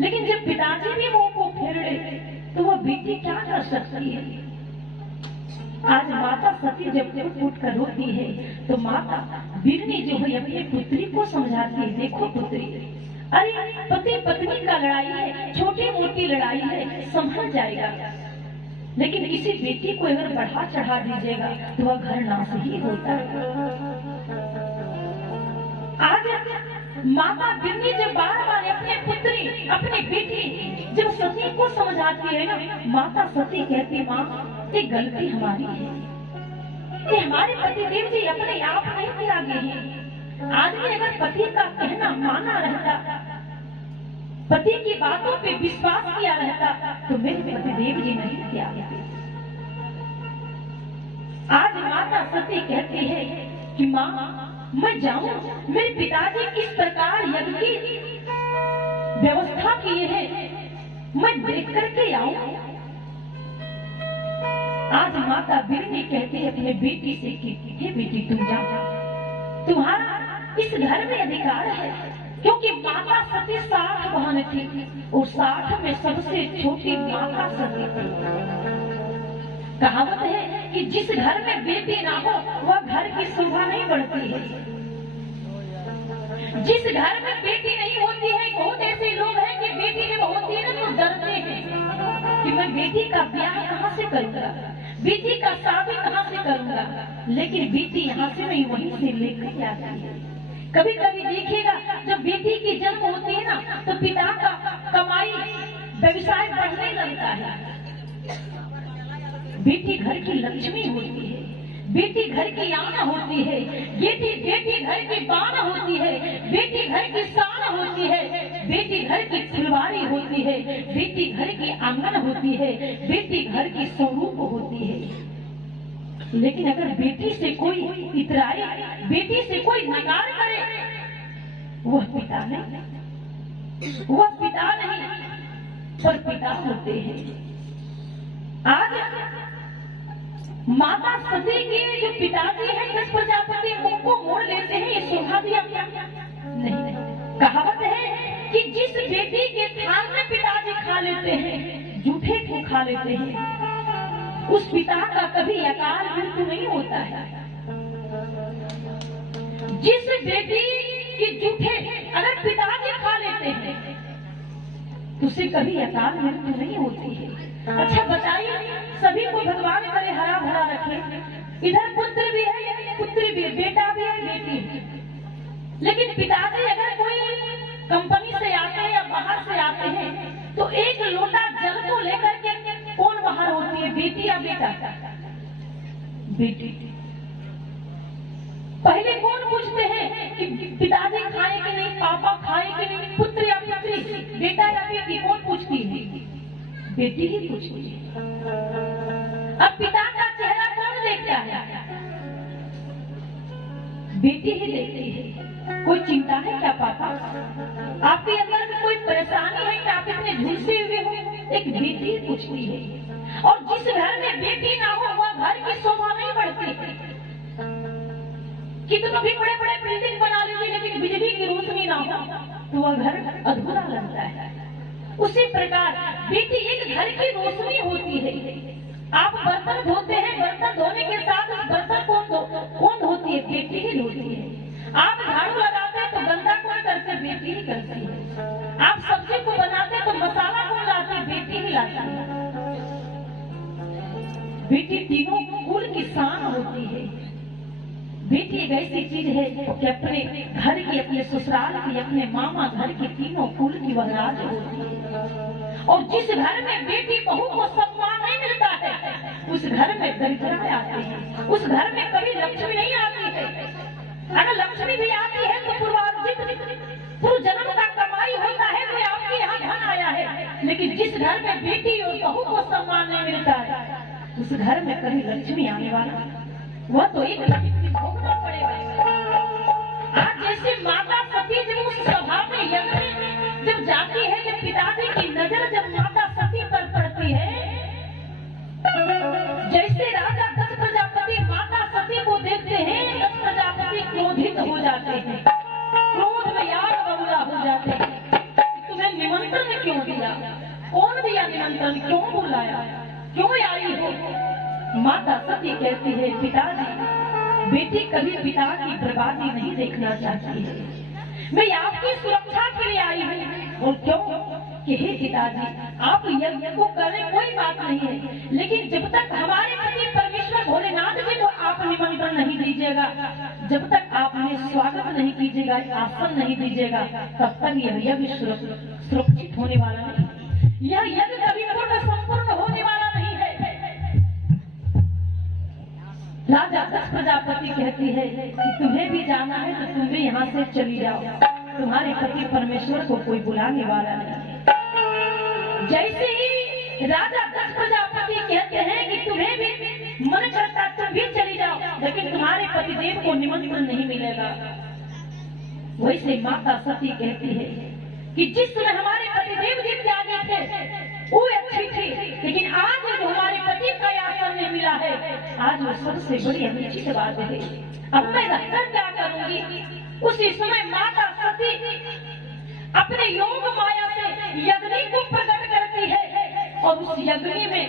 लेकिन जब पिताजी भी मुंह को फेर ले तो वह बेटी क्या कर सकती है। आज माता सती जब फूट कर रोती है तो माता बिरनी जो है अपनी पुत्री को समझाती है, देखो पुत्री, अरे पति पत्नी का लड़ाई है, छोटी मोटी लड़ाई है, संभल जाएगा, लेकिन किसी बेटी को अगर बढ़ा चढ़ा दीजिएगा तो वह घर नाश ही होता है। आज माता बिरनी जब बार बार अपने पुत्री अपनी बेटी जब सती को समझाती है ना, माता सती कहती, माँ ये गलती हमारी है, ये हमारे पतिदेव जी अपने आप नहीं त्यागे हैं। आज भी अगर पति का कहना माना रहता, पति की बातों पे विश्वास किया रहता तो मेरे पतिदेव जी नहीं त्यागे। आज माता सती कहती है कि माँ मैं जाऊं, मेरे पिताजी किस प्रकार यज्ञ की व्यवस्था किए हैं मैं देख करके आऊं। आज माता बिरनी कहती है अपने बेटी से कि हे बेटी तुम जाओ, तुम्हारा इस घर में अधिकार है, क्योंकि माता सती 60 बहन थी और 60 में सबसे छोटी माता सती थी। कहावत है कि जिस घर में बेटी ना हो वह घर की शोभा नहीं बढ़ती है। जिस घर में बेटी नहीं होती है, बहुत ऐसे लोग हैं कि बेटी जब होती है ना तो डरते हैं कि मैं बेटी का ब्याह कहाँ से करूंगा, बेटी का शादी कहाँ से करूंगा, लेकिन बेटी यहाँ से नहीं वहीं से लेकर आती है। कभी कभी देखिएगा जब बेटी की जन्म होती है ना तो पिता का कमाई व्यवसाय बढ़ने लगता है। बेटी घर की लक्ष्मी होती है, बेटी घर की आन होती है, बेटी घर की बान होती है, बेटी घर की शान होती है, बेटी घर की फुलवारी होती है, बेटी घर की आंगन होती है, बेटी घर की स्वरूप होती है। लेकिन अगर बेटी से कोई इतराए, बेटी से कोई नकार करे, वह पिता नहीं, वह पिता नहीं पर पिता होते हैं। आज माता सती के जो पिताजी हैं दक्ष प्रजापति मुंह को मोड़ लेते हैं, ये शोभा दिया नहीं। कहावत है कि जिस बेटी के थाल में पिताजी खा लेते हैं, जूठे को खा लेते हैं, उस पिता का कभी अकाल मृत्यु नहीं होता है। जिस बेटी के जूठे अगर पिताजी खा लेते हैं तो उसे कभी अकाल मृत्यु नहीं होती है। अच्छा बताइए, सभी को भगवान करे हरा भरा रखे, इधर पुत्र भी है, पुत्री भी है, बेटा भी है, बेटी भी, लेकिन पिताजी अगर कोई कंपनी से आते हैं या बाहर से आते हैं तो एक लोटा जल को लेकर के कौन बाहर होती है, बेटी या बेटा? बेटी। पहले कौन पूछते हैं कि पिताजी खाए कि नहीं, पापा खाए कि नहीं, पुत्र या पुत्री, बेटा या बेटी, कौन पूछती है? बेटी ही पूछती है। अब पिता का चेहरा कौन देखता है? बेटी ही देखती है। कोई चिंता है क्या पापा? आपके अंदर में कोई परेशानी है कि आप इतने झुलसे हुए हो? एक बेटी ही पूछती है। और जिस घर में बेटी ना हो वह घर की शोभा नहीं बढ़ती। कितने भी बड़े बड़े बिल्डिंग बना लीजिए लेकिन बिजली की रोशनी ना हो तो वह घर अधूरा लगता है। उसी प्रकार बेटी एक घर की रोशनी होती है। आप बर्तन धोते हैं, बर्तन धोने के साथ उस बर्तन कौन धोती है? बेटी ही धोती है। आप झाड़ू लगाते हैं तो गंदा कौन करते? बेटी ही करती है। आप सब्जी को बनाते हैं तो मसाला कौन लाती है? बेटी ही लाती है। बेटी तीनों कुल की शान होती है। बेटी एक ऐसी चीज है कि अपने घर की, अपने ससुराल की, अपने मामा घर की, तीनों कुल की वह राज होती है। और जिस घर में बेटी बहू को सम्मान नहीं मिलता है उस घर में दरिद्रता आती है, उस घर में कभी लक्ष्मी नहीं आती है। अगर लक्ष्मी भी आती है तो पूर्व जन्म का कमाई होता है तो आपके यहाँ धन आया है। लेकिन जिस घर में बेटी और बहू को सम्मान नहीं मिलता है उस घर में कभी लक्ष्मी आने वाला वह तो एक भोगना पड़ेगा। आज जैसे माता सती जब उस सभा में यज्ञ में जब जाती है, जब पिताजी की नजर जब माता सती पर पड़ती है, जैसे राजा दक्ष प्रजापति माता सती को देखते हैं, दक्ष प्रजापति क्रोधित हो जाते हैं, क्रोध में यार बबूला हो जाते हैं। तुम्हें निमंत्रण क्यों दिया? कौन दिया निमंत्रण? क्यों बुलाया? क्यों आई हो? माता सती कहती है, पिताजी, बेटी कभी पिता की बर्बादी नहीं देखना चाहती है। मैं आपकी सुरक्षा के लिए आई हूँ। और क्यों? कि हे पिताजी, आप यज्ञ को करें कोई बात नहीं है, लेकिन जब तक हमारे पति परमेश्वर भोलेनाथ जी को आप निमंत्रण नहीं दीजिएगा, जब तक आपने स्वागत नहीं कीजिएगा, आसन नहीं दीजिएगा, तब तक यह यज्ञ सुरक्षित होने वाला नहीं। यह यज्ञ कभी पूर्ण संपूर्ण होने वाला नहीं है। राजा दक्ष प्रजापति कहती है कि तुम्हें भी जाना है तो तुम भी यहाँ से चली जाओ, तुम्हारे पति परमेश्वर को कोई बुलाने वाला नहीं। जैसे ही राजा दक्ष प्रजापति कहते हैं कि तुम्हें भी मन करता तुम भी चली जाओ, लेकिन तुम्हारे पतिदेव को निमंत्रण नहीं मिलेगा, वैसे माता सती कहती है कि जिस समय हमारे पतिदेव जी त्यागे थे वो अच्छी थी, लेकिन आज जो हमारे पति का आसन नहीं मिला है, आज वो सबसे बड़ी अनुचित बात है। अब मैं रहकर क्या करूंगी? उसी समय माता सती अपने योग माया से यज्ञ को प्रकट करती है और उस यज्ञ में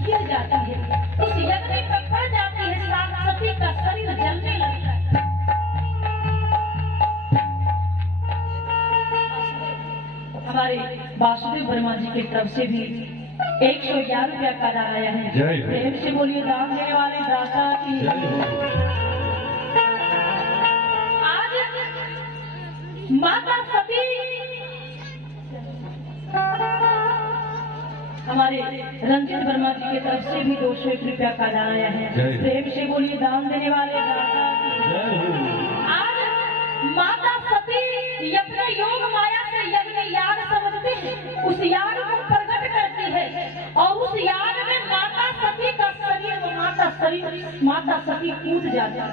गिर जाती है। उस यज्ञ पर पड़ जाती है, साथ सती का शरीर जलने लगता है। हमारे वासुदेव वर्मा जी की तरफ से भी 111 रुपया का दान आया है। प्रेम से बोलिए दान देने वाले दाता की। आज माता सती हमारे रंजित वर्मा जी की तरफ से भी 201 रुपया का दान आया है। प्रेम से बोलिए दान देने वाले दाता की। आज माता सती अपने योग माया से यज्ञ याग समझते हैं, उस याग को प्रकट करती है और उस याग में माता सती का शरीर माता सती कूद जाती है।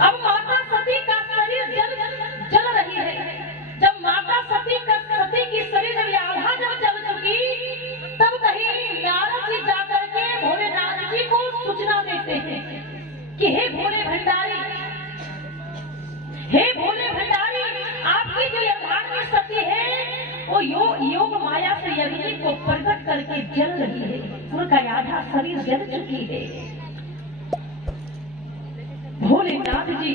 अब माता सती का शरीर जल रही है। जब माता सती की शरीर जब आधा जल चुकी, तब कहीं नारद जी जाकर के भोलेनाथ जी को सूचना देते हैं कि हे भोले भंडारी, हे भोले भंडारी, आपकी जो अर्धांगिनी सती है वो योग माया से यज्ञ को प्रकट करके जल रही है, उनका आधा शरीर जल चुकी है। भोलेनाथ जी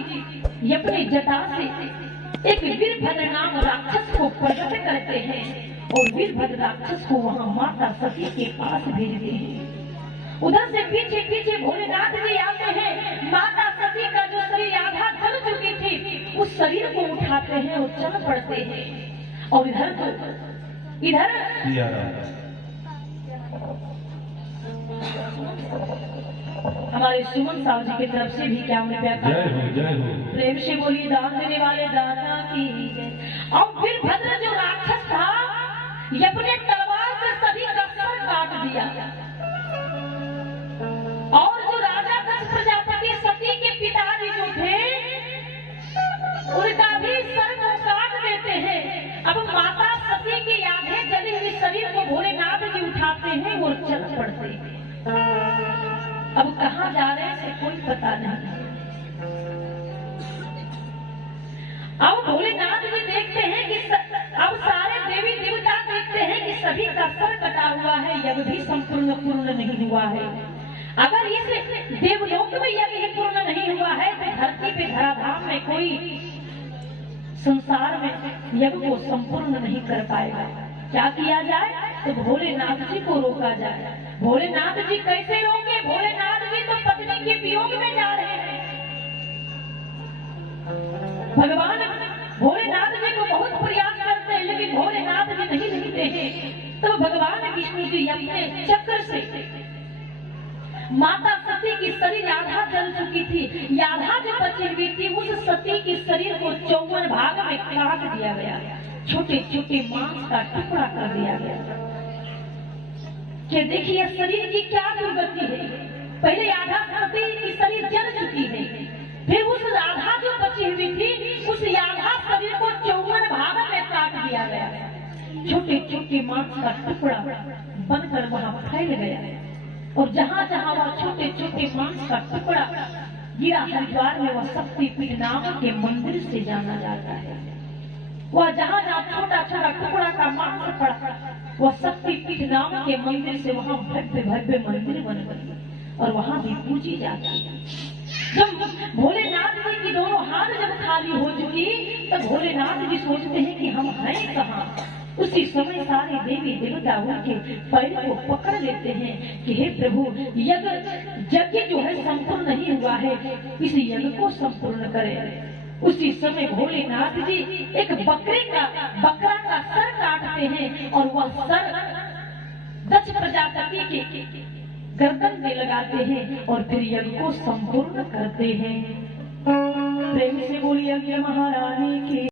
अपने जटा से एक वीरभद्र नाम राक्षस को प्रकट करते हैं और वीरभद्र राक्षस को वहां माता सती के पास भेजते हैं। उधर से पीछे पीछे भोलेनाथ जी आते हैं। माता सती का जो शरीर आधा जल चुकी थी, उस शरीर को उठाते हैं और चल पड़ते हैं। और इधर हमारे सुमन साहब जी की तरफ से भी 51 रुपया का प्रेम से बोलिए दान देने वाले दाता की। और वीरभद्र जो राक्षस था, ये अपने तलवार से सभी का सर काट दिया। और जो राजा दक्ष प्रजापति सती के पिताजी जो थे, उनका भी सर को काट देते हैं। अब माता सती के आधे जले हुए शरीर को भोलेनाथ जी उठाते हैं और चल पड़ते हैं। अब कहाँ जा रहे हैं कोई पता नहीं। अब भोलेनाथ जी देखते हैं कि अब सारे देवी देवता देखते हैं कि सभी का सर कटा हुआ है, यज्ञ भी पूर्ण नहीं हुआ है। अगर इस देवलोक में यज्ञ ही पूर्ण नहीं हुआ है तो धरती पे धराधाम में कोई संसार में यज्ञ को संपूर्ण नहीं कर पाएगा। क्या किया जाए? तो भोलेनाथ जी को रोका जाए। भोलेनाथ जी कैसे रोके? भोलेनाथ जी तो पत्नी के वियोग में जा रहे हैं। भगवान भोलेनाथ जी को बहुत प्रयास करते हैं, लेकिन भोलेनाथ जी नहीं लिखते हैं। तो भगवान विष्णु जी अपने चक्र से माता सती की शरीर आधा जल चुकी थी, आधा जो बची हुई थी, उस सती के शरीर को 54 भाग में काट दिया गया, छोटे छोटे मांस का टुकड़ा कर दिया गया। कि देखिए शरीर की क्या दुर्गति है। पहले आधा सती की शरीर जल चुकी है, फिर उस आधा जो बची हुई थी, उस आधा शरीर को 54 भाग में काट दिया गया, छोटे छोटे मांस का टुकड़ा बनकर वहां फैल गया। और जहाँ जहाँ वह छोटे छोटे मांस का टुकड़ा गिरा, हरिद्वार में वह शक्तिपीठ नाम के मंदिर से जाना जाता है। वह जहाँ जहाँ छोटा छोटा टुकड़ा का मांस पड़ा, वह शक्तिपीठ नाम के मंदिर से वहाँ भव्य भव्य मंदिर बन गई और वहाँ भी पूजी जाती है। जब भोलेनाथ जी की दोनों हाथ जब खाली हो चुकी, तब भोलेनाथ जी सोचते हैं कि हम हैं कहाँ। उसी समय सारे देवी देवता उनके पैर को पकड़ लेते हैं कि हे प्रभु, यज्ञ जो है संपूर्ण नहीं हुआ है, इस यज्ञ को संपूर्ण करें। उसी समय भोलेनाथ जी एक बकरा का सर काटते हैं और वह सर दक्ष प्रजापति के गर्दन में लगाते हैं और फिर यज्ञ को संपूर्ण करते हैं। प्रेम से बोलिए यज्ञ महारानी की।